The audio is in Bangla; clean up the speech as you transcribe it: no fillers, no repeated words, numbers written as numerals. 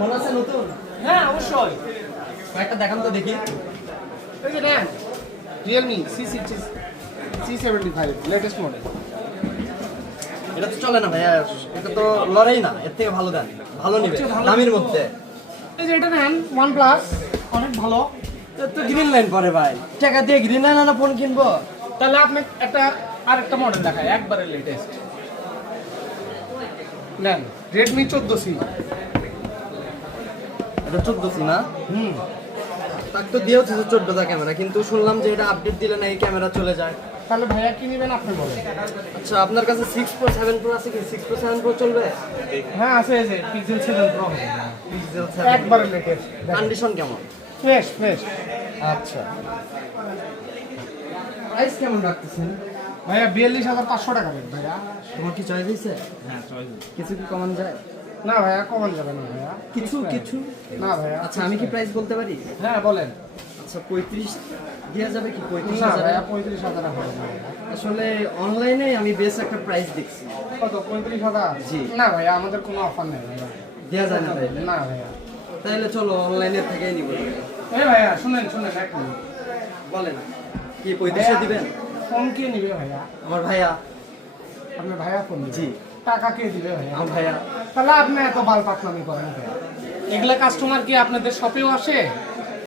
ফোন আছে নতুন? হ্যাঁ অবশ্যই। একটা দেখান তো দেখি। এই যে নেন Realme C75 লেটেস্ট মডেল। এটা তো চলে না ভাইয়া, এটা তো লড়াই না, এর থেকে ভালো দেন, ভালো নিবে দামের মধ্যে। এই যে এটা নেন OnePlus, অনেক ভালো। তো গ্রিন লাইন পরে ভাই, টাকা দিয়ে গ্রিন লাইন আনা ফোন কিনবো? তাহলে আপনি আরেকটা মডেল দেখায় একবারে লেটেস্ট নেন Redmi 14C। এটা 14 না? তাক তো দিয়েছে 14টা ক্যামেরা, কিন্তু শুনলাম যে এটা আপডেট দিলে নাকি ক্যামেরা চলে যায়। তাহলে ভাইয়া কি নেবেন আপনি বলেন। আচ্ছা আপনার কাছে 6 Pro 7 Pro আছে কি? 6 Pro 7 Pro চলবে? হ্যাঁ আছে, এই যে Pixel 7 Pro Pixel 7 একবারে লেটেস্ট। কন্ডিশন কেমন? ফ্রেশ। আচ্ছা প্রাইস কেমন রাখতেছেন ভাইয়া 42,500 টাকা রেট ভাইয়া। তোমার কি চয়েস হয়েছে? হ্যাঁ চয়েস। কিছু কি কমান যায়? না ভাইয়া কমান যাবে না ভাইয়া, কিছু না ভাইয়া। আচ্ছা আমি কি প্রাইস বলতে পারি? হ্যাঁ বলেন। আচ্ছা 35 দেওয়া যাবে কি? না 35,000? ভাইয়া 35,000 হবে না ভাইয়া। আসলে অনলাইনে আমি বেশ একটা প্রাইস দেখছি। কত 35,000? জি। না ভাইয়া আমাদের কোনো অফার নেই ভাইয়া। দেওয়া যায় না তাইলে? না ভাইয়া। তাইলে চলো অনলাইনে থেকেই নিব। এই ভাইয়া শুনেন এক মিনিট। বলেন কি 35 দিবেন? ফোন কে নিবে ভাইয়া? আমার ভাইয়া। আপনার ভাইয়া ফোন নিবে? জি। টাকা কে দিবে ভাইয়া? আমার ভাইয়া। তাহলে আপনি এত বাল পাকনামি করেন ভাইয়া। এগুলা কাস্টমার কি আপনাদের শপেও আসে?